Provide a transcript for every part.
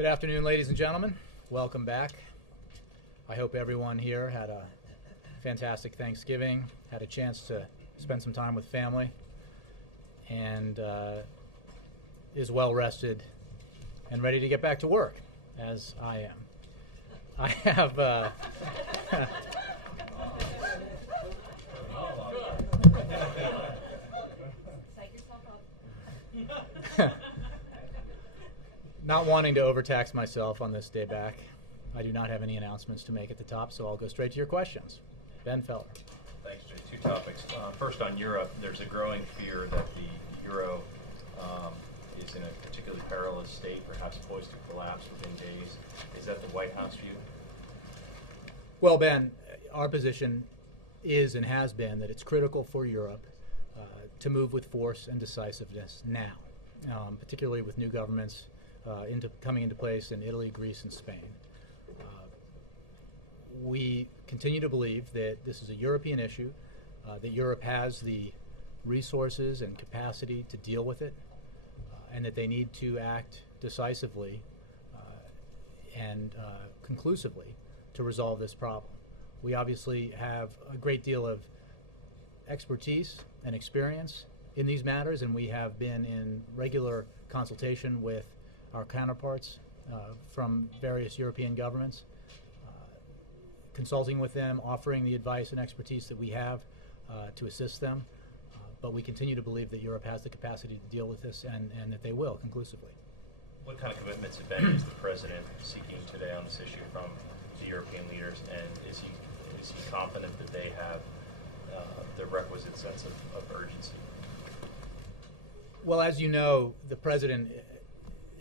Good afternoon, ladies and gentlemen. Welcome back. I hope everyone here had a fantastic Thanksgiving, had a chance to spend some time with family, and is well rested and ready to get back to work, as I am. I have not wanting to overtax myself on this day back, I do not have any announcements to make at the top, so I'll go straight to your questions. Ben Feller. Thanks, Jay. Two topics. First, on Europe, there's a growing fear that the euro is in a particularly perilous state, perhaps poised to collapse within days. Is that the White House view? Well, Ben, our position is and has been that it's critical for Europe to move with force and decisiveness now, particularly with new governments coming into place in Italy, Greece, and Spain. We continue to believe that this is a European issue, that Europe has the resources and capacity to deal with it, and that they need to act decisively and conclusively to resolve this problem. We obviously have a great deal of expertise and experience in these matters, and we have been in regular consultation with our counterparts from various European governments, consulting with them, offering the advice and expertise that we have to assist them. But we continue to believe that Europe has the capacity to deal with this and that they will conclusively. What kind of commitments, if any, is the President seeking today on this issue from the European leaders, and is he confident that they have the requisite sense of urgency? Well, as you know, the President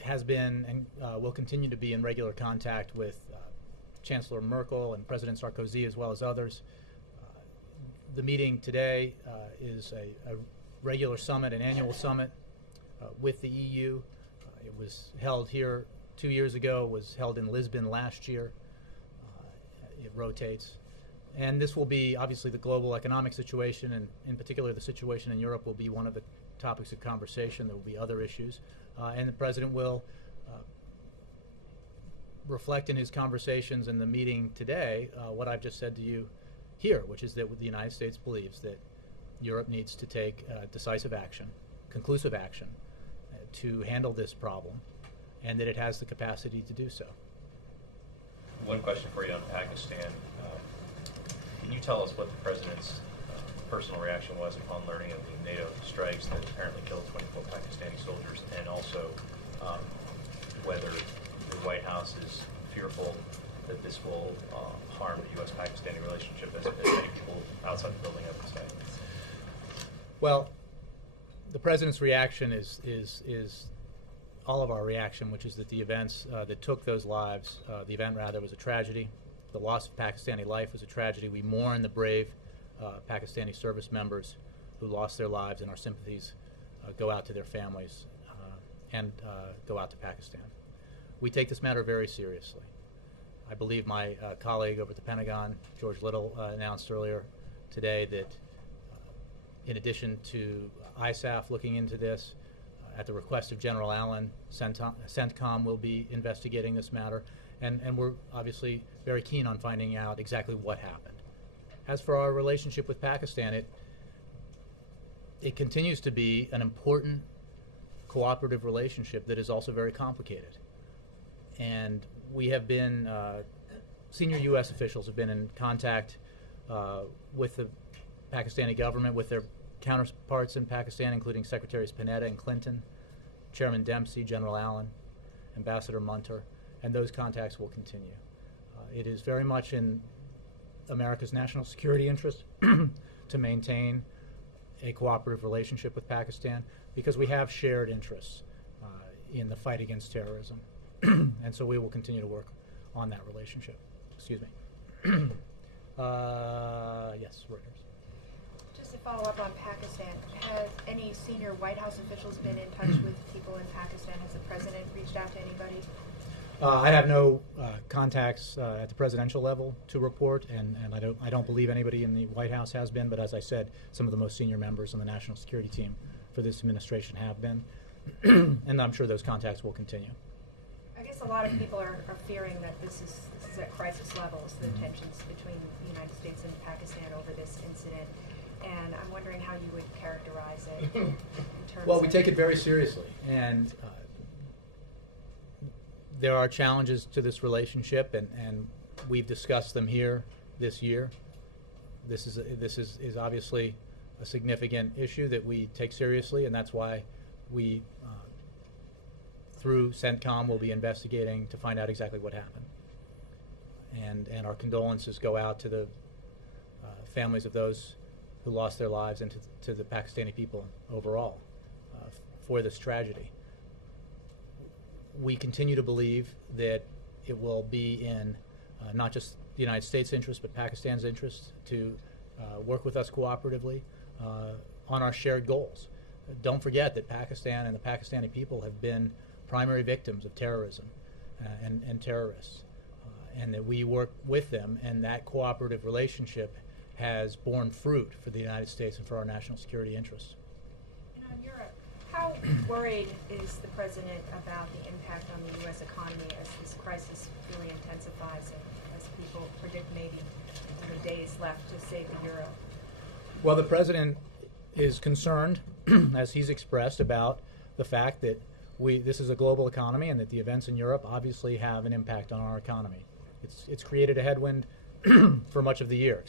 has been and will continue to be in regular contact with Chancellor Merkel and President Sarkozy, as well as others. The meeting today is a regular summit, an annual summit with the EU. It was held here 2 years ago, was held in Lisbon last year. It rotates. And this will be, obviously, the global economic situation, and in particular the situation in Europe will be one of the topics of conversation. There will be other issues. And the President will reflect in his conversations in the meeting today what I've just said to you here, which is that the United States believes that Europe needs to take decisive action, conclusive action, to handle this problem, and that it has the capacity to do so. One question for you on Pakistan. Can you tell us what the President's personal reaction was upon learning of the NATO strikes that apparently killed 24 Pakistani soldiers, and also whether the White House is fearful that this will harm the U.S.-Pakistani relationship, as many people outside the building have said? Well, the President's reaction is all of our reaction, which is that the events that took those lives, the event rather, was a tragedy. The loss of Pakistani life was a tragedy. We mourn the brave Pakistani service members who lost their lives, and our sympathies go out to their families and go out to Pakistan. We take this matter very seriously. I believe my colleague over at the Pentagon, George Little, announced earlier today that in addition to ISAF looking into this, at the request of General Allen, CENTCOM will be investigating this matter, and we're obviously very keen on finding out exactly what happened. As for our relationship with Pakistan, it continues to be an important cooperative relationship that is also very complicated. And we have been, senior U.S. officials have been in contact with the Pakistani government, with their counterparts in Pakistan, including Secretaries Panetta and Clinton, Chairman Dempsey, General Allen, Ambassador Munter, and those contacts will continue. It is very much in America's national security interest to maintain a cooperative relationship with Pakistan because we have shared interests in the fight against terrorism. And so we will continue to work on that relationship. Excuse me. Yes, Reuters. Just to follow up on Pakistan, have any senior White House officials been in touch with people in Pakistan? Has the President reached out to anybody? I have no contacts at the presidential level to report, and I don't believe anybody in the White House has been. But as I said, some of the most senior members on the national security team for this administration have been, and I'm sure those contacts will continue. I guess a lot of people are fearing that this is at crisis levels, the tensions between the United States and Pakistan over this incident. And I'm wondering how you would characterize it in terms Well, of... we take it very seriously, and there are challenges to this relationship, and we've discussed them here this year. This is obviously a significant issue that we take seriously, and that's why we, through CENTCOM, will be investigating to find out exactly what happened. And our condolences go out to the families of those who lost their lives and to the Pakistani people overall for this tragedy. We continue to believe that it will be in not just the United States' interest, but Pakistan's interest to work with us cooperatively on our shared goals. Don't forget that Pakistan and the Pakistani people have been primary victims of terrorism and terrorists, and that we work with them, and that cooperative relationship has borne fruit for the United States and for our national security interests. And on Europe, how worried is the President about the impact on the U.S. economy as this crisis really intensifies and as people predict maybe days left to save the euro? Well, the President is concerned, as he's expressed, about the fact that this is a global economy and that the events in Europe obviously have an impact on our economy. It's created a headwind for much of the year,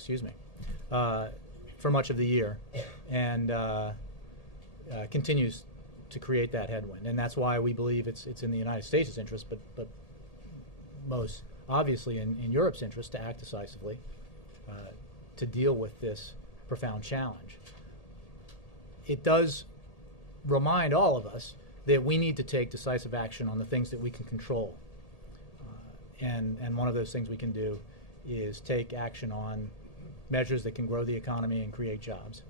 and continues to create that headwind. And that's why we believe it's in the United States' interest, but most obviously in Europe's interest, to act decisively to deal with this profound challenge. It does remind all of us that we need to take decisive action on the things that we can control. And one of those things we can do is take action on measures that can grow the economy and create jobs.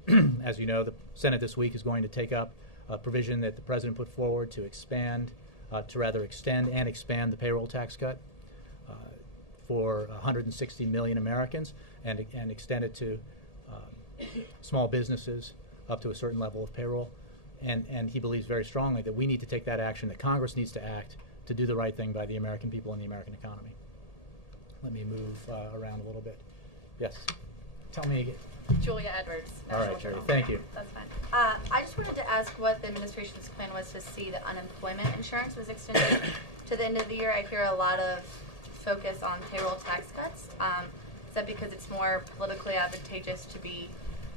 As you know, the Senate this week is going to take up a provision that the President put forward to extend and expand the payroll tax cut for 160 million Americans, and extend it to small businesses up to a certain level of payroll. And he believes very strongly that we need to take that action, that Congress needs to act to do the right thing by the American people and the American economy. Let me move around a little bit. Yes. Tell me again. Julia Edwards. All right, National Jerry. Journal. Thank you. That's fine. I just wanted to ask what the administration's plan was to see that unemployment insurance was extended to the end of the year. I hear a lot of focus on payroll tax cuts. Is that because it's more politically advantageous to be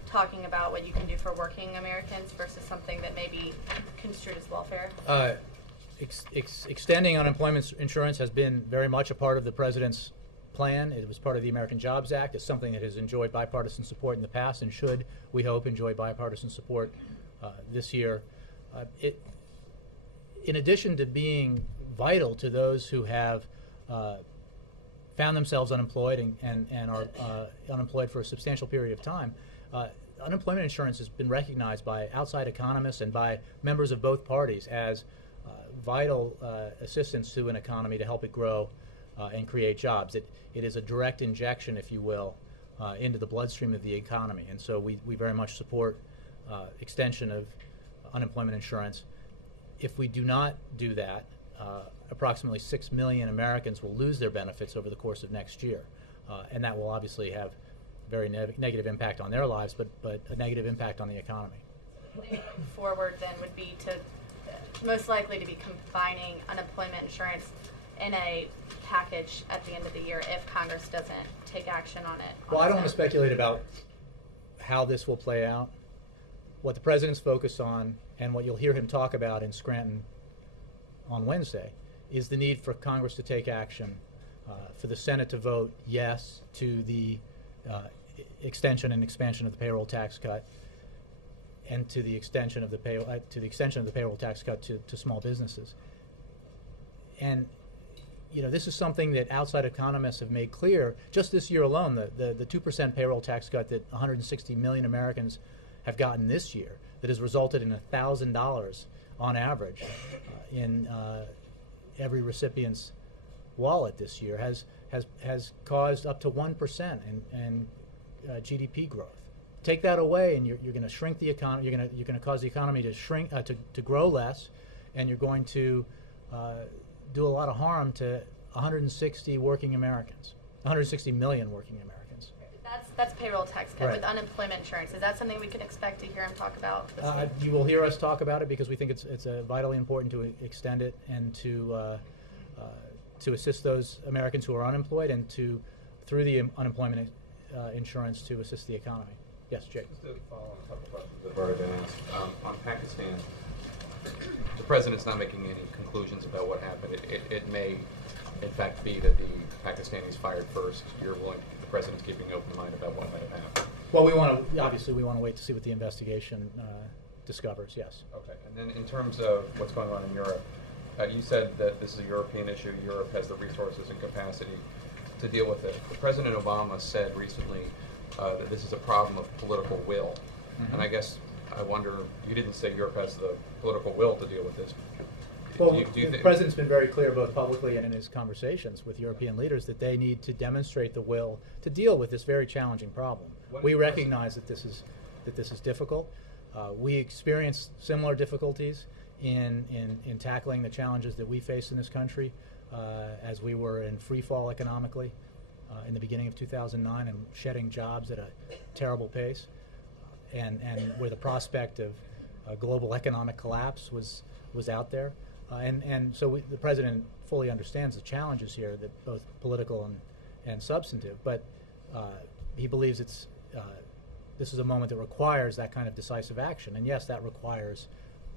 talking about what you can do for working Americans versus something that may be construed as welfare? Extending unemployment insurance has been very much a part of the President's plan. It was part of the American Jobs Act. It's something that has enjoyed bipartisan support in the past and should, we hope, enjoy bipartisan support this year. In addition to being vital to those who have found themselves unemployed and are unemployed for a substantial period of time, unemployment insurance has been recognized by outside economists and by members of both parties as vital assistance to an economy to help it grow and create jobs. It is a direct injection, if you will, into the bloodstream of the economy. And so we very much support extension of unemployment insurance. If we do not do that, approximately 6 million Americans will lose their benefits over the course of next year. And that will obviously have very negative impact on their lives, but a negative impact on the economy. Forward then would be to most likely to be combining unemployment insurance in a package at the end of the year if Congress doesn't take action on it. Well, I don't want to speculate about how this will play out. What the President's focused on, and what you'll hear him talk about in Scranton on Wednesday, is the need for Congress to take action, for the Senate to vote yes to the extension and expansion of the payroll tax cut, and to the extension of the payroll tax cut to small businesses. And this is something that outside economists have made clear. Just this year alone, the 2% payroll tax cut that 160 million Americans have gotten this year, that has resulted in $1,000 on average in every recipient's wallet this year, has caused up to 1% in GDP growth. Take that away, and you're going to shrink the economy. You're going to cause the economy to shrink, to grow less, and you're going to do a lot of harm to 160 working Americans, 160 million working Americans. That's payroll tax cut Right. with unemployment insurance. Is that something we can expect to hear him talk about this week? You will hear us talk about it because we think it's vitally important to extend it and to assist those Americans who are unemployed and through the unemployment insurance to assist the economy. Yes, Jake. Just to follow on a couple questions that have already been asked. On Pakistan, the president's not making any conclusions about what happened. It may, in fact, be that the Pakistanis fired first. The president's keeping an open mind about what might have happened. Well, we want to wait to see what the investigation discovers. Yes. Okay. And then in terms of what's going on in Europe, you said that this is a European issue. Europe has the resources and capacity to deal with it. President Obama said recently that this is a problem of political will. Mm-hmm. And I guess I wonder, you didn't say Europe has the political will to deal with this. Well, do you the think president's been very clear, both publicly and in his conversations with European leaders, that they need to demonstrate the will to deal with this very challenging problem. We recognize that this is difficult. We experience similar difficulties in tackling the challenges that we face in this country as we were in free fall economically in the beginning of 2009 and shedding jobs at a terrible pace, and where the prospect of global economic collapse was out there. And so the president fully understands the challenges here, that both political and substantive, but he believes this is a moment that requires that kind of decisive action. And yes, that requires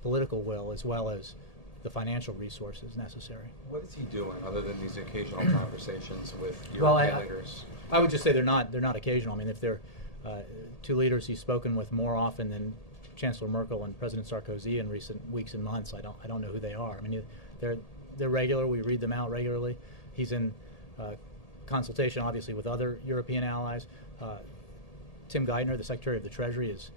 political will as well as the financial resources necessary. what is he doing other than these occasional conversations with Well, European leaders? I would just say they're not occasional. I mean, if they're two leaders he's spoken with more often than Chancellor Merkel and President Sarkozy in recent weeks and months, I don't know who they are. I mean, they're regular. We read them out regularly. He's in consultation, obviously, with other European allies. Tim Geithner, the Secretary of the Treasury, is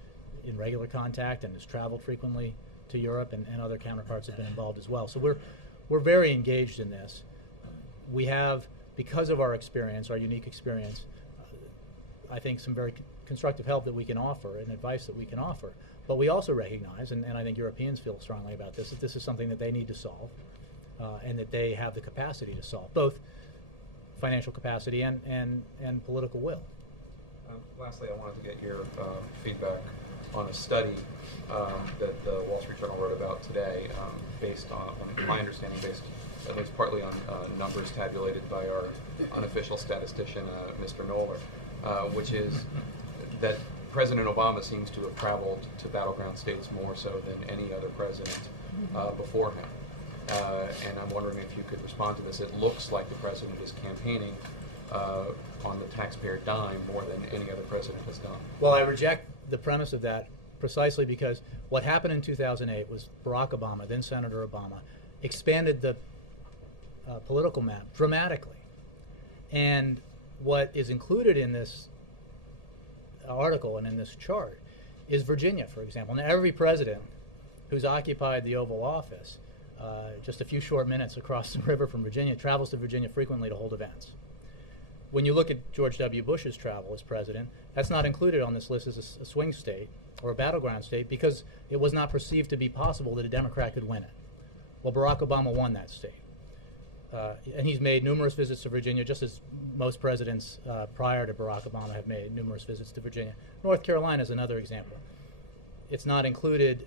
in regular contact and has traveled frequently to Europe, and other counterparts have been involved as well. So we're very engaged in this. We have, because of our experience, our unique experience, I think some very constructive help that we can offer and advice that we can offer. But we also recognize, and I think Europeans feel strongly about this, that this is something that they need to solve and that they have the capacity to solve, both financial capacity and political will. Lastly, I wanted to get your feedback on a study that the Wall Street Journal wrote about today, based on my understanding, based at least partly on numbers tabulated by our unofficial statistician, Mr. Knoller, which is that President Obama seems to have traveled to battleground states more so than any other president before him. And I'm wondering if you could respond to this. It looks like the president is campaigning on the taxpayer dime more than any other president has done. Well, I reject the premise of that precisely because what happened in 2008 was Barack Obama, then Senator Obama, expanded the political map dramatically. And what is included in this article and in this chart is Virginia, for example. Now, every president who's occupied the Oval Office, just a few short minutes across the river from Virginia, travels to Virginia frequently to hold events. When you look at George W. Bush's travel as president, that's not included on this list as a swing state or a battleground state because it was not perceived to be possible that a Democrat could win it. Well, Barack Obama won that state. And he's made numerous visits to Virginia, just as most presidents prior to Barack Obama have made numerous visits to Virginia. North Carolina is another example. It's not included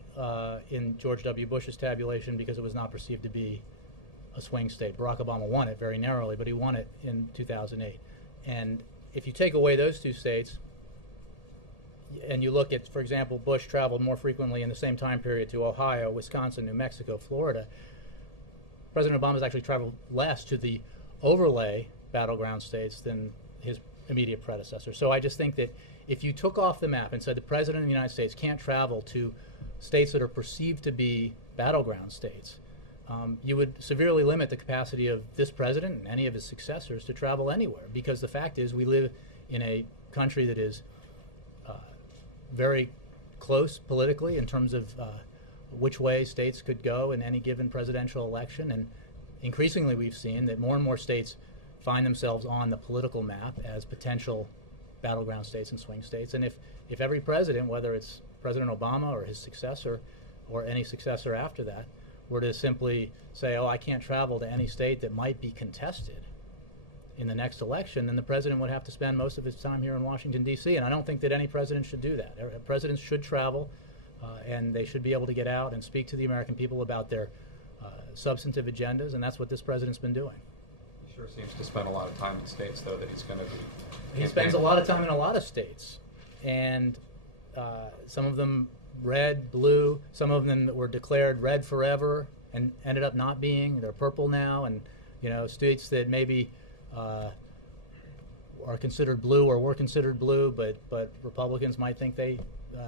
in George W. Bush's tabulation because it was not perceived to be a swing state. Barack Obama won it very narrowly, but he won it in 2008. And if you take away those two states, and you look at, for example, Bush traveled more frequently in the same time period to Ohio, Wisconsin, New Mexico, Florida, President Obama has actually traveled less to the overlay battleground states than his immediate predecessor. So I just think that if you took off the map and said the President of the United States can't travel to states that are perceived to be battleground states, you would severely limit the capacity of this president and any of his successors to travel anywhere, because the fact is we live in a country that is very close politically in terms of which way states could go in any given presidential election, and increasingly we've seen that more and more states find themselves on the political map as potential battleground states and swing states. And if every president, whether it's President Obama or his successor or any successor after that, were to simply say, oh, I can't travel to any state that might be contested in the next election, then the president would have to spend most of his time here in Washington, D.C., and I don't think that any president should do that. Presidents should travel, and they should be able to get out and speak to the American people about their substantive agendas, and that's what this president's been doing. He sure seems to spend a lot of time in states, though, that he's going to be... He spends a lot of time in a lot of states, and some of them red, blue, some of them that were declared red forever and ended up not being. They're purple now, and states that maybe are considered blue or were considered blue, but Republicans might think they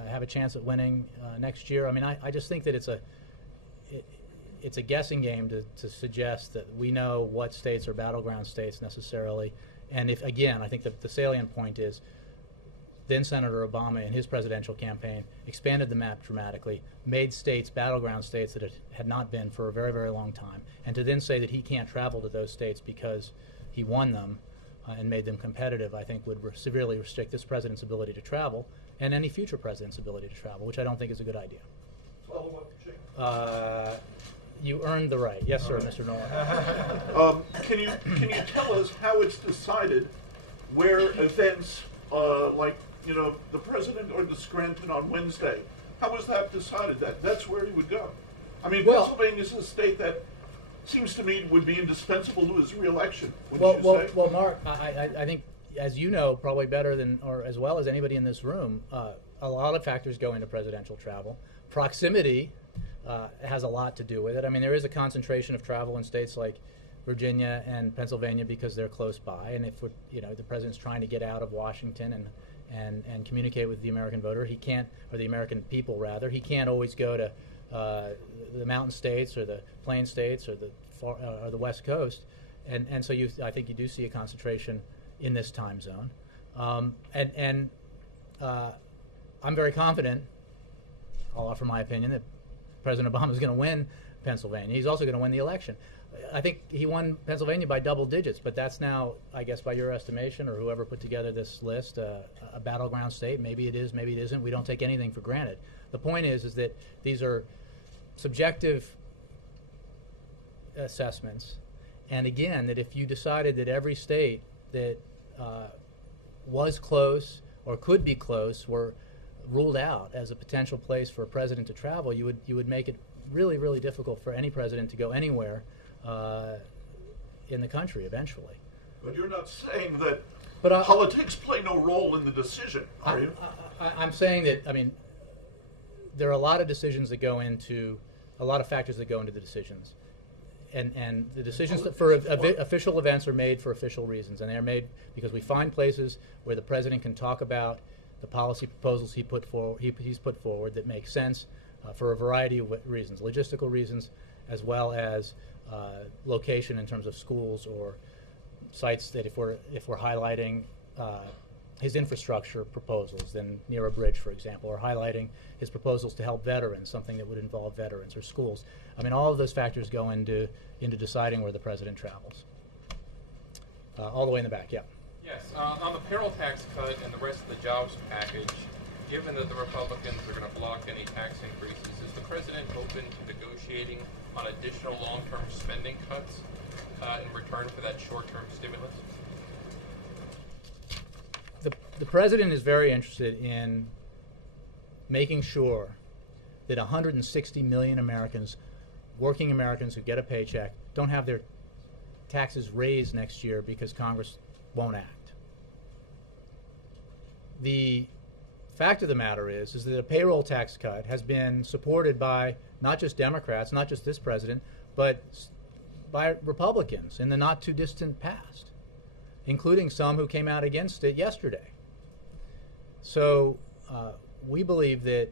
have a chance at winning next year. I mean, I just think that it's a guessing game to suggest that we know what states are battleground states necessarily. And if, again, I think that the salient point is then Senator Obama in his presidential campaign expanded the map dramatically, made states battleground states that it had not been for a very, very long time. And to then say that he can't travel to those states because he won them and made them competitive, I think would severely restrict this president's ability to travel and any future president's ability to travel, which I don't think is a good idea. Follow-up, Jim. You earned the right. Yes, sir, Mr. Nolan. Can you tell us how it's decided where events like the president or the Scranton on Wednesday? How was that decided? That's where he would go. I mean, Well- Pennsylvania is a state that seems to me would be indispensable to his reelection. Well, Mark, I think, as you know, probably better than or as well as anybody in this room, a lot of factors go into presidential travel. Proximity has a lot to do with it. I mean, there is a concentration of travel in states like Virginia and Pennsylvania because they're close by, and if the president's trying to get out of Washington and communicate with the American voter, he can't, or the American people rather, he can't always go to the mountain states or the plain states or the West Coast, and so I think you do see a concentration in this time zone, and I'm very confident. I'll offer my opinion that President Obama is going to win Pennsylvania. He's also going to win the election. I think he won Pennsylvania by double digits, but that's now, I guess, by your estimation or whoever put together this list, a battleground state. Maybe it is, maybe it isn't. We don't take anything for granted. The point is that these are subjective assessments, and again, that if you decided that every state that was close or could be close were ruled out as a potential place for a president to travel, you would make it really, really difficult for any president to go anywhere in the country eventually. But you're not saying that politics play no role in the decision, are you? I'm saying that, I mean, there are a lot of decisions that go into, a lot of factors that go into the decisions. And the decisions for official events are made for official reasons, and they're made because we find places where the president can talk about the policy proposals he's put forward that make sense for a variety of reasons, logistical reasons, as well as location in terms of schools or sites that if we're highlighting his infrastructure proposals, then near a bridge, for example, or highlighting his proposals to help veterans, something that would involve veterans or schools. I mean, all of those factors go into deciding where the president travels. All the way in the back, yeah. Yes, on the payroll tax cut and the rest of the jobs package, given that the Republicans are going to block any tax increases, is the president open to negotiating on additional long-term spending cuts in return for that short-term stimulus? The president is very interested in making sure that 160 million Americans, working Americans who get a paycheck, don't have their taxes raised next year because Congress won't act. The fact of the matter is that a payroll tax cut has been supported by not just Democrats, not just this president, but by Republicans in the not too distant past, including some who came out against it yesterday. So we believe that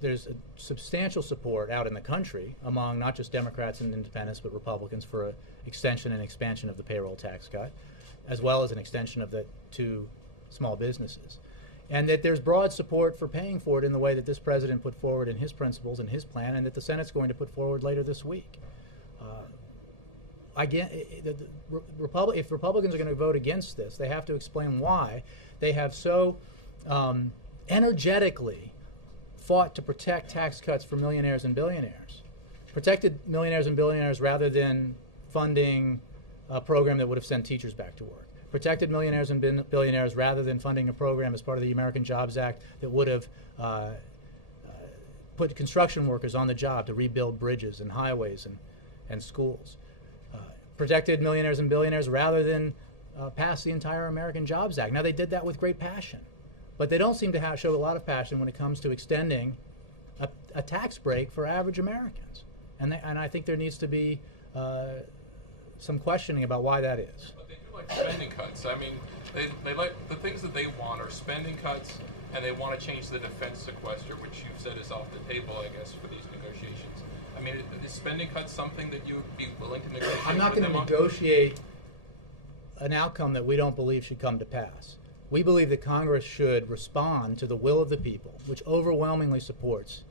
there's a substantial support out in the country among not just Democrats and independents, but Republicans for an extension and expansion of the payroll tax cut, as well as an extension of the to small businesses. And that there's broad support for paying for it in the way that this president put forward in his principles and his plan, and that the Senate's going to put forward later this week. If Republicans are going to vote against this, they have to explain why they have so energetically fought to protect tax cuts for millionaires and billionaires protected millionaires and billionaires rather than funding a program that would have sent teachers back to work. Protected millionaires and billionaires rather than funding a program as part of the American Jobs Act that would have put construction workers on the job to rebuild bridges and highways and schools. Protected millionaires and billionaires rather than pass the entire American Jobs Act. Now, they did that with great passion, but they don't seem to show a lot of passion when it comes to extending a tax break for average Americans. And I think there needs to be some questioning about why that is. But they do like spending cuts. I mean, they like the things that they want are spending cuts, and they want to change the defense sequester, which you've said is off the table, I guess, for these negotiations. I mean, is spending cuts something that you would be willing to negotiate? I'm not going to negotiate an outcome that we don't believe should come to pass. We believe that Congress should respond to the will of the people, which overwhelmingly supports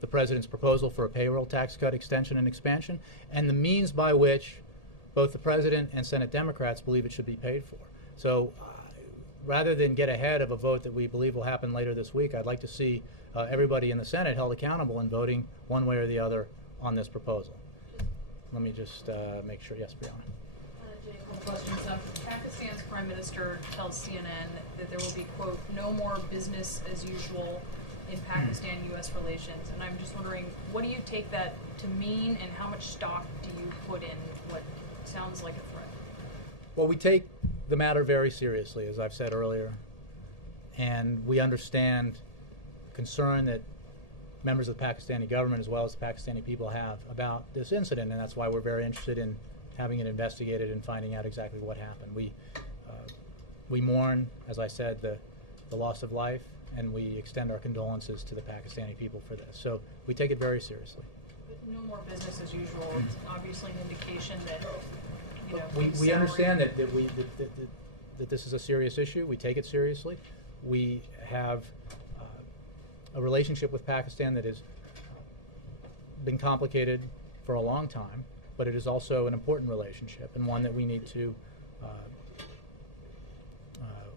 the President's proposal for a payroll tax cut extension and expansion, and the means by which both the President and Senate Democrats believe it should be paid for. So rather than get ahead of a vote that we believe will happen later this week, I'd like to see everybody in the Senate held accountable in voting one way or the other on this proposal. Let me just make sure. Yes, Brianna. Jay, a couple questions. Pakistan's Prime Minister tells CNN that there will be, quote, no more business as usual in Pakistan-U.S. relations. And I'm just wondering, what do you take that to mean, and how much stock do you put in what sounds like a threat? Well, we take the matter very seriously, as I've said earlier, and we understand concern that members of the Pakistani government as well as the Pakistani people have about this incident, and that's why we're very interested in having it investigated and finding out exactly what happened. We mourn, as I said, the loss of life, and we extend our condolences to the Pakistani people for this. So we take it very seriously. But no more business as usual. It's obviously an indication that, you know, We understand that this is a serious issue. We take it seriously. We have a relationship with Pakistan that has been complicated for a long time, but it is also an important relationship and one that we need to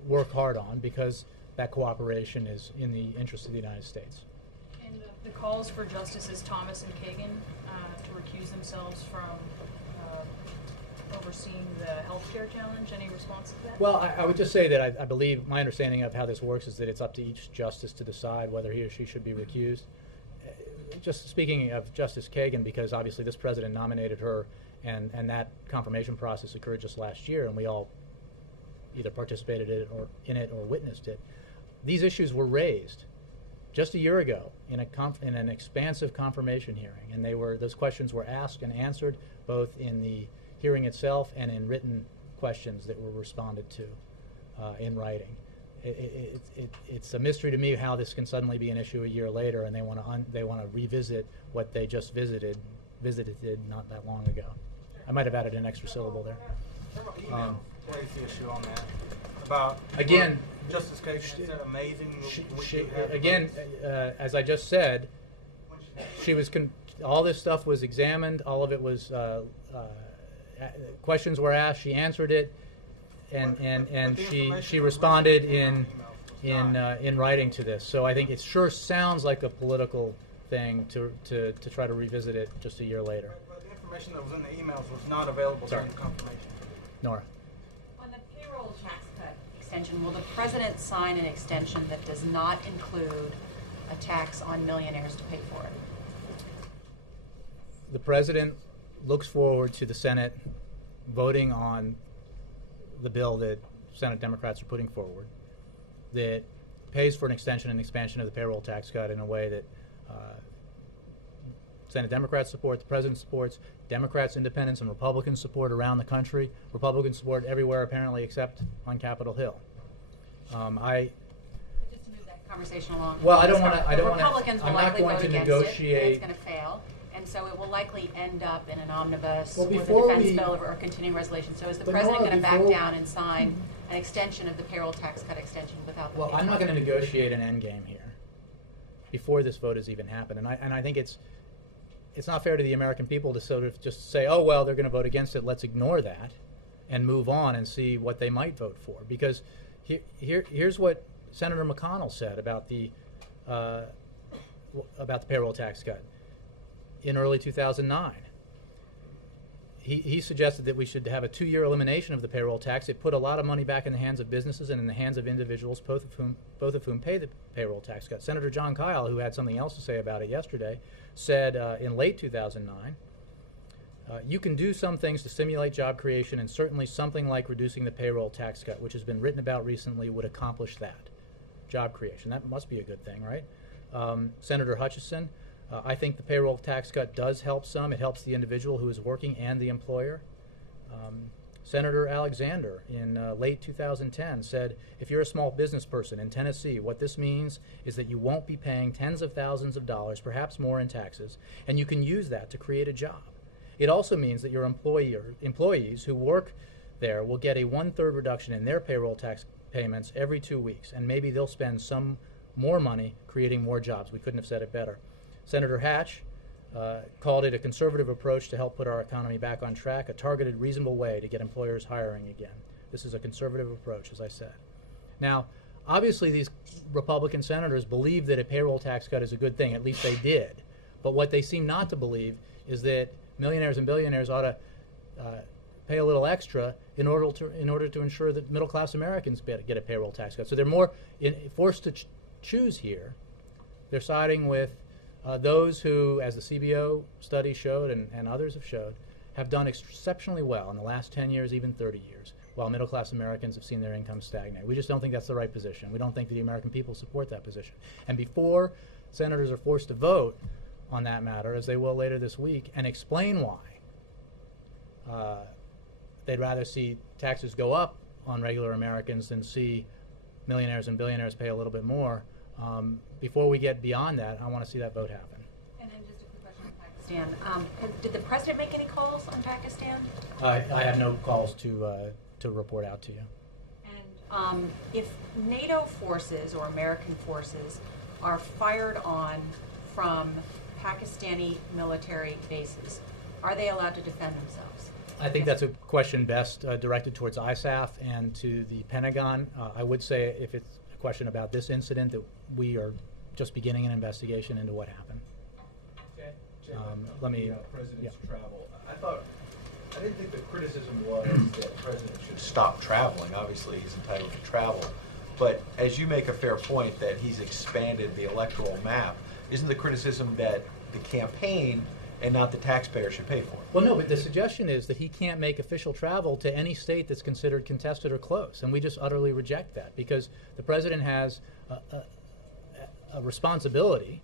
work hard on, because that cooperation is in the interest of the United States. And the calls for Justices Thomas and Kagan to recuse themselves from overseeing the healthcare challenge, any response to that? Well, I would just say that I believe my understanding of how this works is that it's up to each justice to decide whether he or she should be recused. Just speaking of Justice Kagan, because obviously this president nominated her, and that confirmation process occurred just last year, and we all either participated in it or witnessed it. These issues were raised just a year ago in an expansive confirmation hearing, and those questions were asked and answered both in the hearing itself and in written questions that were responded to in writing. It's a mystery to me how this can suddenly be an issue a year later, and they want to revisit what they just visited not that long ago. I might have added an extra syllable there. Raise the issue on that. About again, Justice Kagan said amazing. As I just said, she was all this stuff was examined. All of it was questions were asked. She answered it, and she responded in writing to this. So I think it sure sounds like a political thing to try to revisit it just a year later. But the information that was in the emails was not available during the confirmation. Nora. On the payroll tax cut extension, will the president sign an extension that does not include a tax on millionaires to pay for it? The president looks forward to the Senate voting on the bill that Senate Democrats are putting forward that pays for an extension and expansion of the payroll tax cut in a way that Senate Democrats support, the president supports, Democrats, independents, and Republicans support around the country. Republicans support everywhere apparently except on Capitol Hill. Just to move that conversation along. Well, I don't want to. Republicans will I'm not likely going vote to against negotiate. it, and it's going to fail, and so it will likely end up in an omnibus Well, with a before defense we- bill or a continuing resolution. So is the But president Nora, going to back before- down and sign an extension of the payroll tax cut extension without the? Well, I'm not going to negotiate an end game here before this vote has even happened, and I think it's not fair to the American people to sort of just say, oh well, they're going to vote against it. Let's ignore that and move on and see what they might vote for. Because here's what Senator McConnell said about the payroll tax cut. in early 2009. He suggested that we should have a 2-year elimination of the payroll tax. It put a lot of money back in the hands of businesses and in the hands of individuals, both of whom pay the payroll tax cut. Senator John Kyle, who had something else to say about it yesterday, said in late 2009, you can do some things to stimulate job creation, and certainly something like reducing the payroll tax cut, which has been written about recently, would accomplish that, job creation. That must be a good thing, right? Senator Hutchison, I think the payroll tax cut does help some. It helps the individual who is working and the employer. Senator Alexander in late 2010 said, if you're a small business person in Tennessee, what this means is that you won't be paying tens of thousands of dollars, perhaps more in taxes, and you can use that to create a job. It also means that your employees who work there will get a 1/3 reduction in their payroll tax payments every 2 weeks, and maybe they'll spend some more money creating more jobs. We couldn't have said it better. Senator Hatch called it a conservative approach to help put our economy back on track, a targeted, reasonable way to get employers hiring again. This is a conservative approach, as I said. Now, obviously these Republican senators believe that a payroll tax cut is a good thing, at least they did. But what they seem not to believe is that millionaires and billionaires ought to pay a little extra in order to ensure that middle-class Americans get a payroll tax cut. So they're more forced to choose here. They're siding with those who, as the CBO study showed and others have showed, have done exceptionally well in the last 10 years, even 30 years, while middle-class Americans have seen their incomes stagnate. We just don't think that's the right position. We don't think that the American people support that position. And before senators are forced to vote on that matter, as they will later this week, and explain why they'd rather see taxes go up on regular Americans than see millionaires and billionaires pay a little bit more, before we get beyond that, I want to see that vote happen. And then just a quick question on Pakistan. Did the president make any calls on Pakistan? I have no calls to report out to you. And if NATO forces or American forces are fired on from Pakistani military bases, are they allowed to defend themselves? I think that's a question best directed towards ISAF and to the Pentagon. I would say if it's a question about this incident that we are just beginning an investigation into what happened. Let me. President's travel. I didn't think the criticism was that the president should stop traveling. Obviously, he's entitled to travel. But as you make a fair point that he's expanded the electoral map, isn't the criticism that the campaign and not the taxpayer should pay for it? Well, no, but the suggestion is that he can't make official travel to any state that's considered contested or close, and we just utterly reject that because the president has a responsibility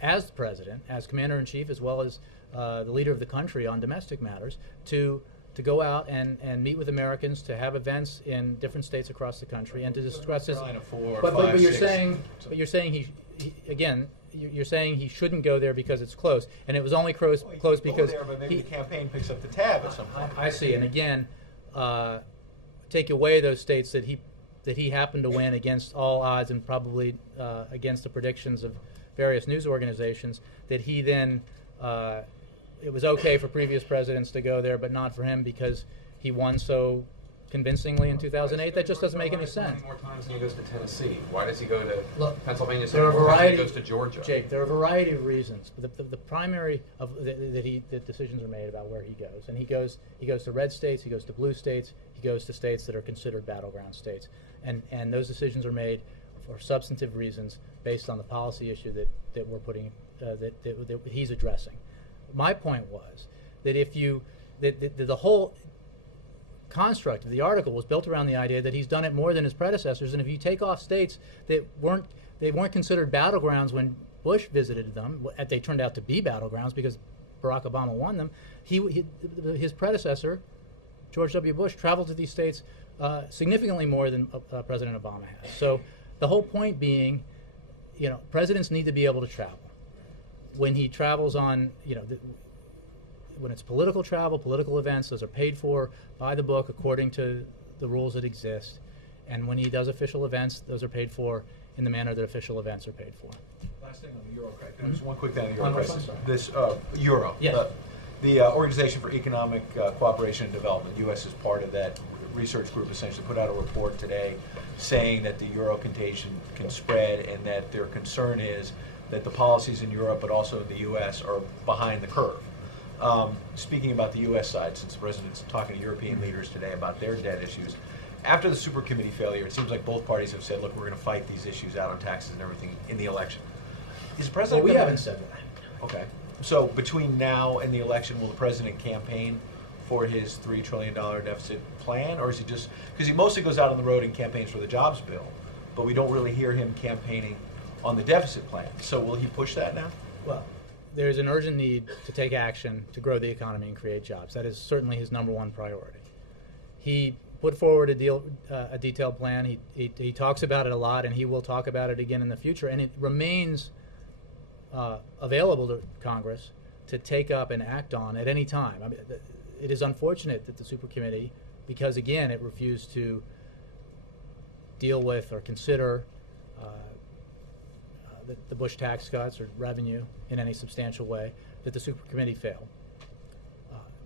as the president, as commander-in-chief, as well as the leader of the country on domestic matters, to go out and meet with Americans, to have events in different states across the country, and to discuss this. But you're saying he again. You're saying he shouldn't go there because it's close, and it was only close because there, but maybe the campaign picks up the tab at some point. I see, and again, take away those states that he happened to win against all odds and probably against the predictions of various news organizations. That he then it was okay for previous presidents to go there, but not for him because he won so convincingly in 2008. That just doesn't make any sense. More times than he goes to Tennessee. Why does he go to Pennsylvania? There are a variety. He goes to Georgia. Jake, there are a variety of reasons. But the primary of that decisions are made about where he goes, and he goes to red states, he goes to blue states, he goes to states that are considered battleground states, and those decisions are made for substantive reasons based on the policy issue that we're putting that he's addressing. My point was that if you the whole construct of the article was built around the idea that he's done it more than his predecessors, and if you take off states that weren't considered battlegrounds when Bush visited them, they turned out to be battlegrounds because Barack Obama won them. His predecessor, George W. Bush, traveled to these states significantly more than President Obama has. So the whole point being, presidents need to be able to travel. When he travels on, when it's political travel, political events, those are paid for by the book according to the rules that exist. And when he does official events, those are paid for in the manner that official events are paid for. Last thing on the Euro crisis. Just one quick thing on the Euro One more crisis. thing, This Euro. Yes. The Organization for Economic Cooperation and Development, U.S. is part of that research group, essentially put out a report today saying that the Euro contagion can spread and that their concern is that the policies in Europe, but also in the U.S., are behind the curve. Speaking about the U.S. side, since the President's talking to European leaders today about their debt issues, after the super committee failure, it seems like both parties have said, look, we're going to fight these issues out on taxes and everything in the election. Is the President Well, we gonna- haven't said that. Okay. So between now and the election, will the President campaign for his $3 trillion deficit plan? Or is he just, because he mostly goes out on the road and campaigns for the jobs bill, but we don't really hear him campaigning on the deficit plan. So will he push that now? Well, there's an urgent need to take action to grow the economy and create jobs. That is certainly his number one priority. He put forward a detailed plan. He talks about it a lot, and he will talk about it again in the future. And it remains available to Congress to take up and act on at any time. I mean, it is unfortunate that the super committee, because again, it refused to deal with or consider the Bush tax cuts or revenue in any substantial way, that the super committee failed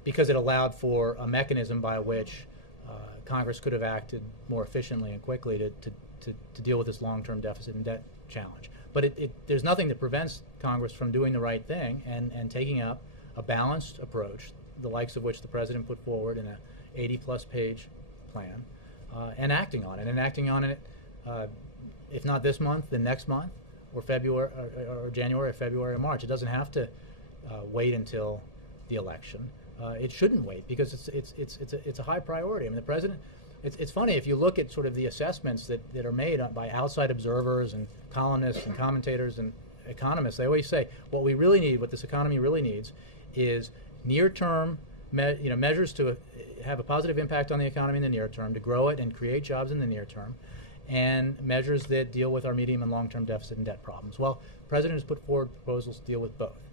because it allowed for a mechanism by which Congress could have acted more efficiently and quickly to deal with this long-term deficit and debt challenge. But there's nothing that prevents Congress from doing the right thing and taking up a balanced approach, the likes of which the President put forward in a 80-plus page plan, and acting on it, if not this month, then next month, or February, or January, or February, or March. It doesn't have to wait until the election. It shouldn't wait because it's a high priority. I mean, the President. It's funny if you look at sort of the assessments that are made by outside observers and columnists and commentators and economists. They always say what we really need, what this economy really needs, is near-term measures to have a positive impact on the economy in the near term, to grow it and create jobs in the near term, and measures that deal with our medium and long-term deficit and debt problems. Well, the President has put forward proposals to deal with both,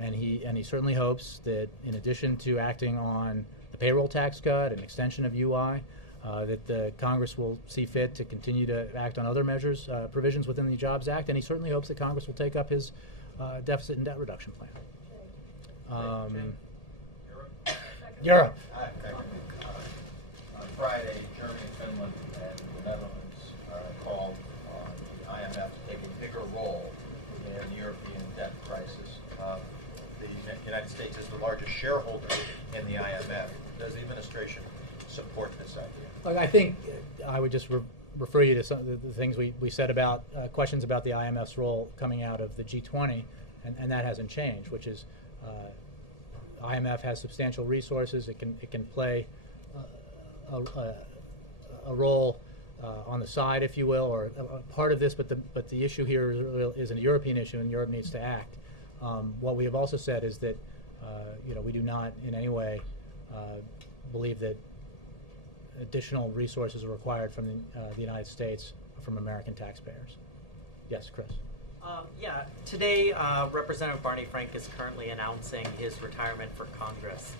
and he certainly hopes that in addition to acting on the payroll tax cut and extension of UI, that the Congress will see fit to continue to act on other measures, provisions within the Jobs Act, and he certainly hopes that Congress will take up his deficit and debt reduction plan. Europe. On Friday, Germany, Finland, and the Netherlands called on the IMF to take a bigger role in the European debt crisis. The United States is the largest shareholder in the IMF. Does the administration support this idea? Look, I think I would just refer you to some of the things we said about questions about the IMF's role coming out of the G20, and that hasn't changed, which is IMF has substantial resources. It can play a role on the side, if you will, or a part of this. But the issue here is a European issue, and Europe needs to act. What we have also said is that we do not in any way believe that additional resources are required from the United States from American taxpayers. Yes, Chris. Yeah, today Representative Barney Frank is currently announcing his retirement for Congress.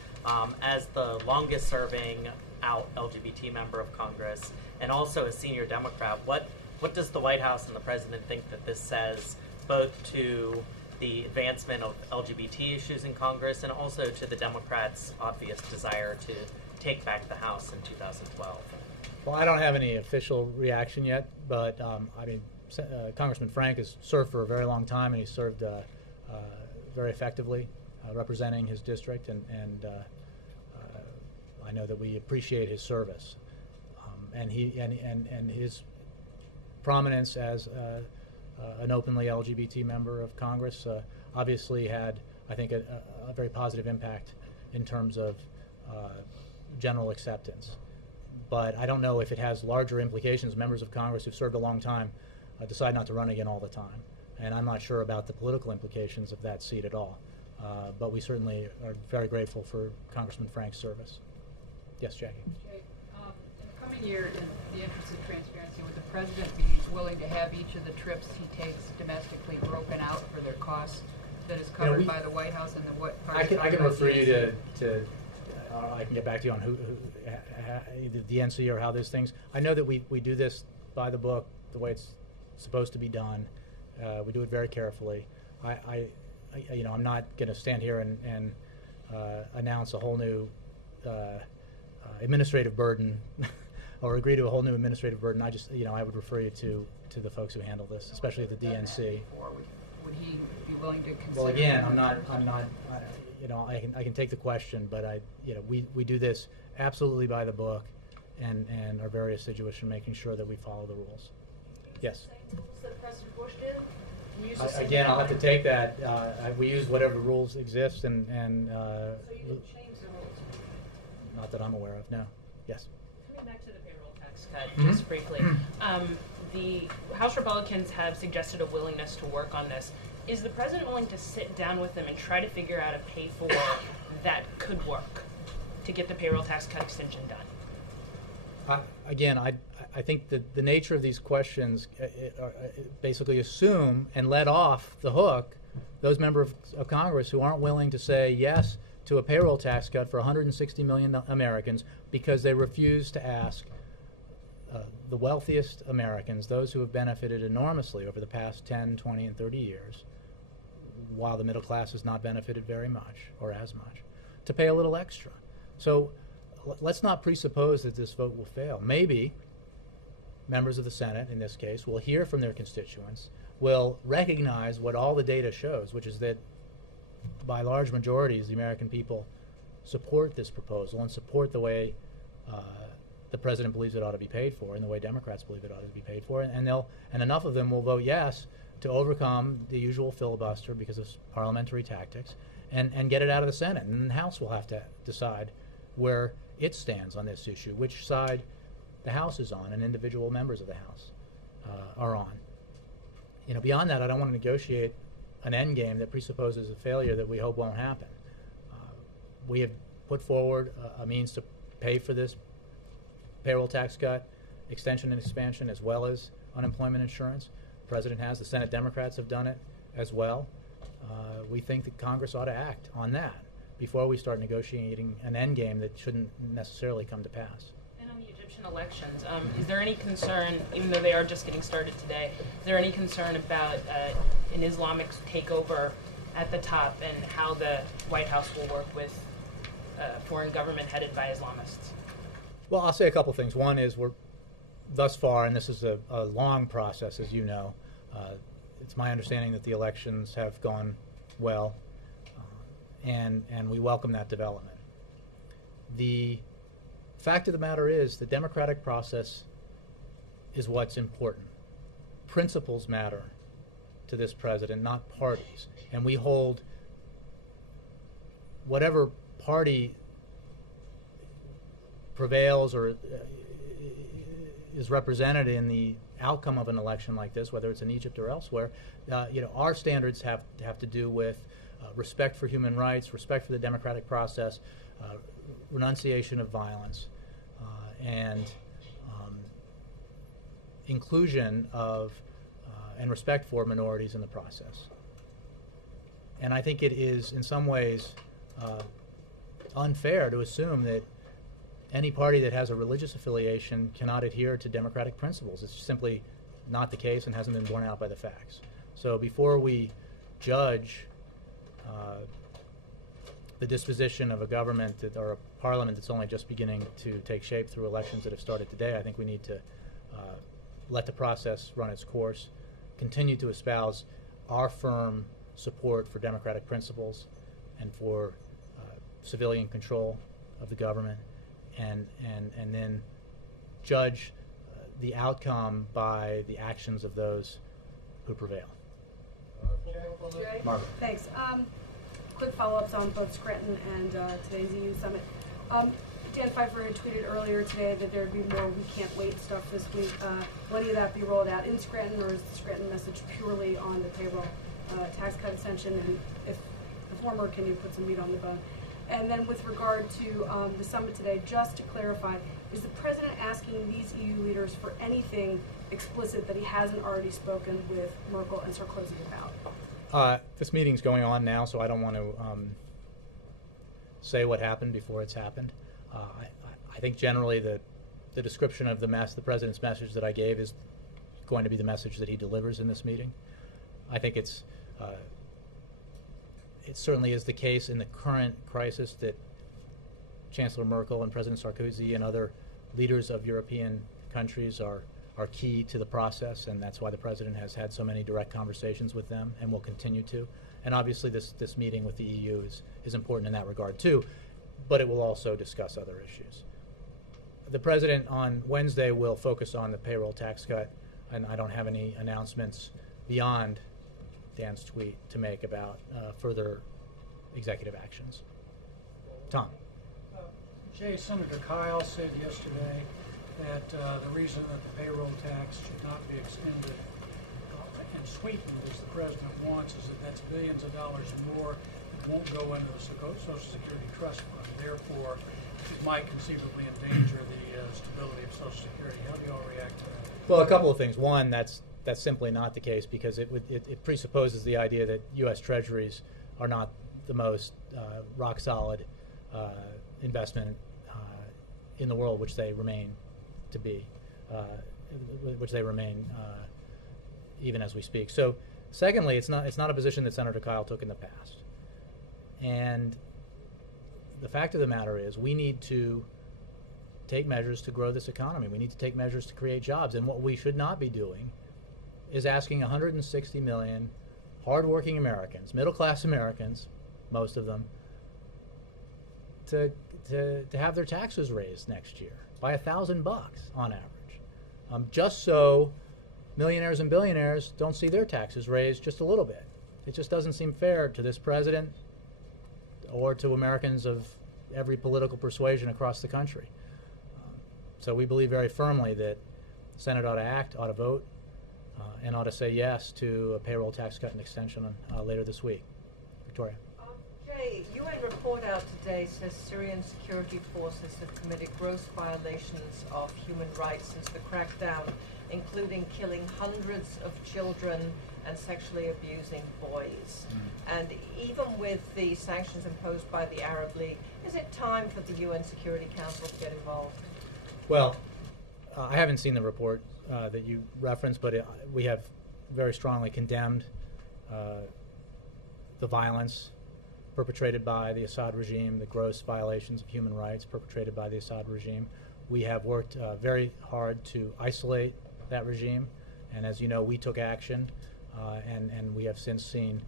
As the longest serving out LGBT member of Congress and also a senior Democrat, what does the White House and the President think that this says both to the advancement of LGBT issues in Congress and also to the Democrats' obvious desire to take back the House in 2012? Well, I don't have any official reaction yet, but I mean, Congressman Frank has served for a very long time, and he served very effectively representing his district, and I know that we appreciate his service, and his prominence as an openly LGBT member of Congress obviously had, I think, a very positive impact in terms of general acceptance. But I don't know if it has larger implications. Members of Congress who've served a long time decide not to run again all the time. And I'm not sure about the political implications of that seat at all. But we certainly are very grateful for Congressman Frank's service. Yes, Jackie. Okay. In the coming year, in the interest of transparency, would the President be willing to have each of the trips he takes domestically broken out for their costs that is covered by the White House and the what? I can refer you to I can get back to you on who the DNC or how those things. I know that we do this by the book, the way it's supposed to be done. We do it very carefully. I'm not going to stand here and announce a whole new administrative burden or agree to a whole new administrative burden. I just, I would refer you to the folks who handle this, especially at the DNC. would he be willing to consider? Well, again, I can take the question, but we do this absolutely by the book, and are very assiduous in making sure that we follow the rules. Yes. Same rules that President Bush did? We use the same Again, I'll have to guidelines. take that. We use whatever rules exist, and So you didn't change the rules? not that I'm aware of. No. Yes. Coming back to the payroll tax cut, Mhm. just briefly, the House Republicans have suggested a willingness to work on this. Is the president willing to sit down with them and try to figure out a pay for that could work to get the payroll tax cut extension done? I think that the nature of these questions basically assume and let off the hook those members of Congress who aren't willing to say yes to a payroll tax cut for 160 million Americans because they refuse to ask the wealthiest Americans, those who have benefited enormously over the past 10, 20, and 30 years, while the middle class has not benefited very much or as much, to pay a little extra. So let's not presuppose that this vote will fail. Maybe members of the Senate, in this case, will hear from their constituents, will recognize what all the data shows, which is that by large majorities, the American people support this proposal and support the way the president believes it ought to be paid for, and the way Democrats believe it ought to be paid for, and enough of them will vote yes to overcome the usual filibuster because of parliamentary tactics, and get it out of the Senate. And then the House will have to decide where it stands on this issue, which side the House is on, and individual members of the House are on. Beyond that, I don't want to negotiate an end game that presupposes a failure that we hope won't happen. We have put forward a means to pay for this payroll tax cut, extension and expansion, as well as unemployment insurance. The president has. The Senate Democrats have done it as well. We think that Congress ought to act on that before we start negotiating an end game that shouldn't necessarily come to pass. And on the Egyptian elections, is there any concern, even though they are just getting started today, is there any concern about an Islamic takeover at the top and how the White House will work with a foreign government headed by Islamists? Well, I'll say a couple things. One is we're thus far, and this is a long process, as you know, it's my understanding that the elections have gone well, and we welcome that development. The fact of the matter is the democratic process is what's important. Principles matter to this president, not parties. And we hold whatever party prevails or is represented in the outcome of an election like this, whether it's in Egypt or elsewhere. Our standards have to do with respect for human rights, respect for the democratic process, renunciation of violence, and inclusion of and respect for minorities in the process. And I think it is in some ways unfair to assume that any party that has a religious affiliation cannot adhere to democratic principles. It's simply not the case and hasn't been borne out by the facts. So before we judge the disposition of a government or a parliament that's only just beginning to take shape through elections that have started today, I think we need to let the process run its course, continue to espouse our firm support for democratic principles and for civilian control of the government, and then judge the outcome by the actions of those who prevail. Margaret. Thanks. Quick follow-ups on both Scranton and today's EU summit. Dan Pfeiffer had tweeted earlier today that there would be more "we can't wait" stuff this week. Will any of that be rolled out in Scranton, or is the Scranton message purely on the payroll tax cut extension? And if the former, can you put some meat on the bone? And then with regard to the summit today, just to clarify, is the president asking these EU leaders for anything explicit that he hasn't already spoken with Merkel and Sarkozy about? This meeting's going on now, so I don't want to say what happened before it's happened. I think generally the description of the president's message that I gave is going to be the message that he delivers in this meeting. I think it certainly is the case in the current crisis that Chancellor Merkel and President Sarkozy and other leaders of European countries are are key to the process, and that's why the president has had so many direct conversations with them and will continue to. And obviously this meeting with the EU is important in that regard too, but it will also discuss other issues. The president on Wednesday will focus on the payroll tax cut, and I don't have any announcements beyond Dan's tweet to make about further executive actions. Tom. Jay, Senator Kyle said yesterday that the reason that the payroll tax should not be extended and sweetened as the president wants is that that's billions of dollars more that won't go into the Social Security Trust Fund. Therefore, it might conceivably endanger the stability of Social Security. How do you all react to that? Well, a couple of things. One, that's simply not the case, because it presupposes the idea that U.S. Treasuries are not the most rock solid investment in the world, which they remain to be, even as we speak. So, secondly, it's not a position that Senator Kyle took in the past. And the fact of the matter is, we need to take measures to grow this economy. We need to take measures to create jobs. And what we should not be doing is asking 160 million hardworking Americans, middle-class Americans, most of them, to have their taxes raised next year by $1,000 on average, just so millionaires and billionaires don't see their taxes raised just a little bit. It just doesn't seem fair to this president or to Americans of every political persuasion across the country. So we believe very firmly that the Senate ought to act, ought to vote, and ought to say yes to a payroll tax cut and extension later this week. Victoria. Jay, UN report out today says Syrian security forces have committed gross violations of human rights since the crackdown, including killing hundreds of children and sexually abusing boys. And even with the sanctions imposed by the Arab League, is it time for the UN Security Council to get involved? Well, I haven't seen the report that you referenced, but we have very strongly condemned the violence perpetrated by the Assad regime, the gross violations of human rights perpetrated by the Assad regime. We have worked very hard to isolate that regime, and as you know, we took action, and we have since seen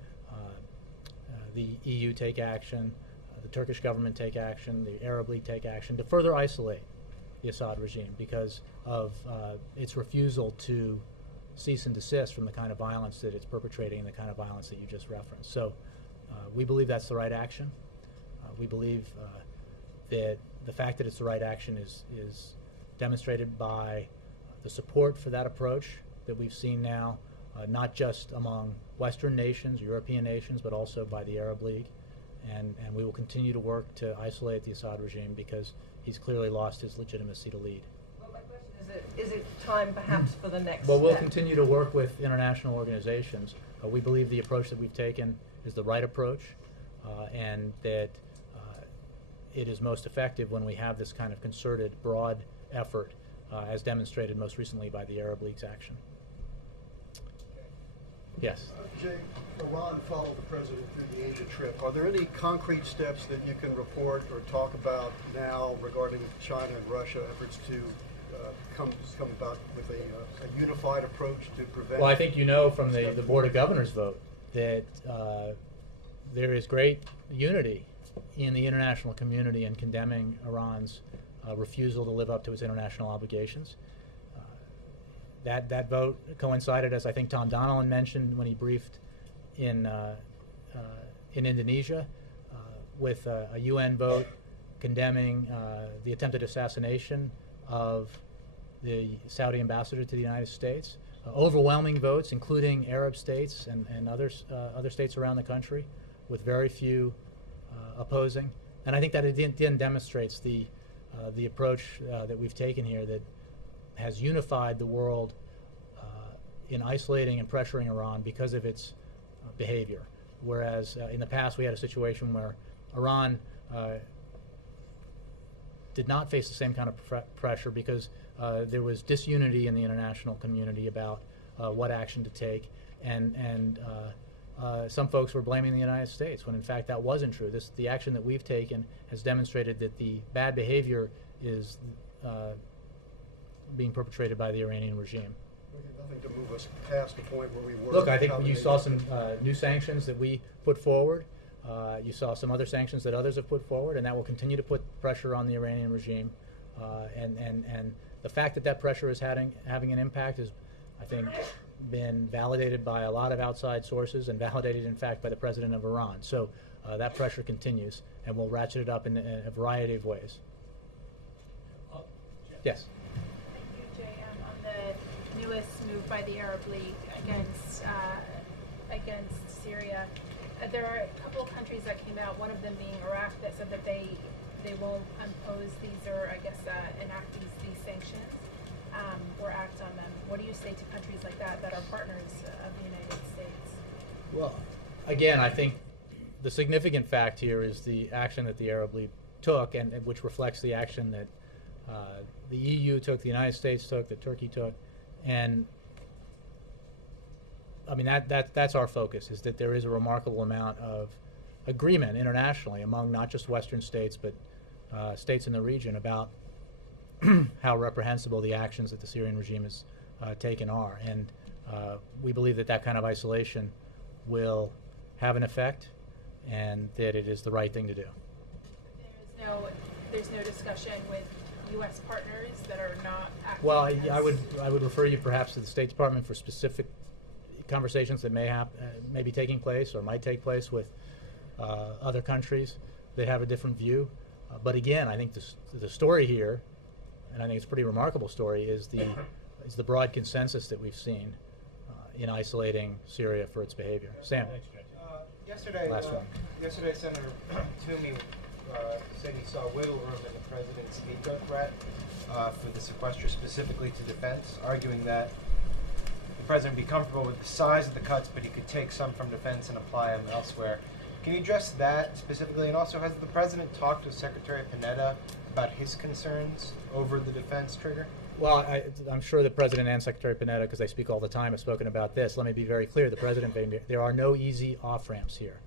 the EU take action, the Turkish government take action, the Arab League take action to further isolate the Assad regime because of its refusal to cease and desist from the kind of violence that it's perpetrating and the kind of violence that you just referenced. So we believe that's the right action. We believe that the fact that it's the right action is demonstrated by the support for that approach that we've seen now, not just among Western nations, European nations, but also by the Arab League. And we will continue to work to isolate the Assad regime because he's clearly lost his legitimacy to lead. Well, my question is it time perhaps for the next Well, we'll step? continue to work with international organizations. We believe the approach that we've taken is the right approach, and that it is most effective when we have this kind of concerted, broad effort, as demonstrated most recently by the Arab League's action. Yes. Jay, Iran followed the president through the Asia trip. Are there any concrete steps that you can report or talk about now regarding China and Russia efforts to come about with a unified approach to prevent? Well, I think you know from the Board of Governors vote that there is great unity in the international community in condemning Iran's refusal to live up to its international obligations. That vote coincided, as I think Tom Donilon mentioned when he briefed in Indonesia, with a UN vote condemning the attempted assassination of the Saudi ambassador to the United States. Overwhelming votes, including Arab states and other states around the country, with very few opposing. And I think that it again demonstrates the approach that we've taken here that has unified the world in isolating and pressuring Iran because of its behavior. Whereas in the past we had a situation where Iran did not face the same kind of pressure because there was disunity in the international community about what action to take, and some folks were blaming the United States when in fact that wasn't true. The action that we've taken has demonstrated that the bad behavior is being perpetrated by the Iranian regime. Nothing to move us past the point where we were. Look, I think how you they- saw some new sanctions that we put forward. You saw some other sanctions that others have put forward, and that will continue to put pressure on the Iranian regime. And the fact that that pressure is having an impact is, I think, been validated by a lot of outside sources and validated, in fact, by the president of Iran. So that pressure continues, and we'll ratchet it up in a variety of ways. Yes. Thank you, Jay. On the newest move by the Arab League against Syria, there are a couple of countries that came out, one of them being Iraq, that said that they won't impose these or enact these sanctions or act on them. What do you say to countries like that that are partners of the United States? Well, again, I think the significant fact here is the action that the Arab League took, and which reflects the action that the EU took, the United States took, that Turkey took, and I mean that's our focus, is that there is a remarkable amount of agreement internationally among not just Western states but states in the region about how reprehensible the actions that the Syrian regime has taken are, and we believe that that kind of isolation will have an effect, and that it is the right thing to do. There's no discussion with U.S. partners that are not acting. Well, I would refer you perhaps to the State Department for specific conversations that may be taking place or might take place with other countries that have a different view. But again, I think the story here, and I think it's a pretty remarkable story, is the broad consensus that we've seen in isolating Syria for its behavior. Sam. Yesterday, Last one. Yesterday, Senator Toomey said he saw wiggle room in the president's veto threat for the sequester specifically to defense, arguing that the president would be comfortable with the size of the cuts, but he could take some from defense and apply them elsewhere. Can you address that specifically? And also, has the president talked to Secretary Panetta about his concerns over the defense trigger? Well, I'm sure the President and Secretary Panetta, because they speak all the time, have spoken about this. Let me be very clear. The President, there are no easy off-ramps here.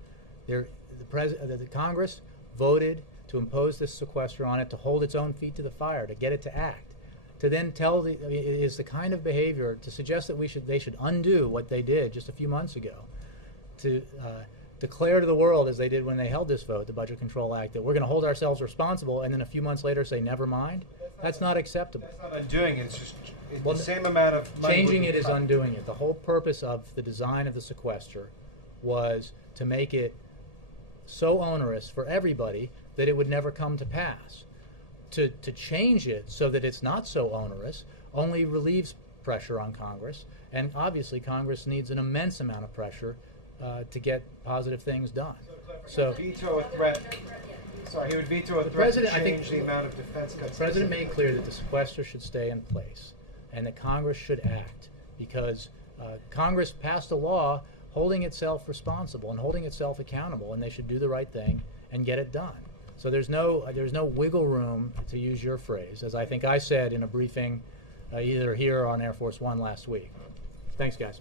The Congress voted to impose this sequester on it, to hold its own feet to the fire, to get it to act, to then it is the kind of behavior to suggest that they should undo what they did just a few months ago, to declare to the world, as they did when they held this vote, the Budget Control Act, that we're going to hold ourselves responsible, and then a few months later say, never mind. That's not acceptable. That's not undoing it. It's just the same amount of money. Changing it is undoing it. The whole purpose of the design of the sequester was to make it so onerous for everybody that it would never come to pass. To change it so that it's not so onerous only relieves pressure on Congress, and obviously Congress needs an immense amount of pressure to get positive things done. So veto a threat. Sorry, he would veto a threat to change the amount of defense cuts. The President made clear that the sequester should stay in place and that Congress should act, because Congress passed a law holding itself responsible and holding itself accountable, and they should do the right thing and get it done. So there's no wiggle room, to use your phrase, as I think I said in a briefing either here or on Air Force One last week. Thanks, guys.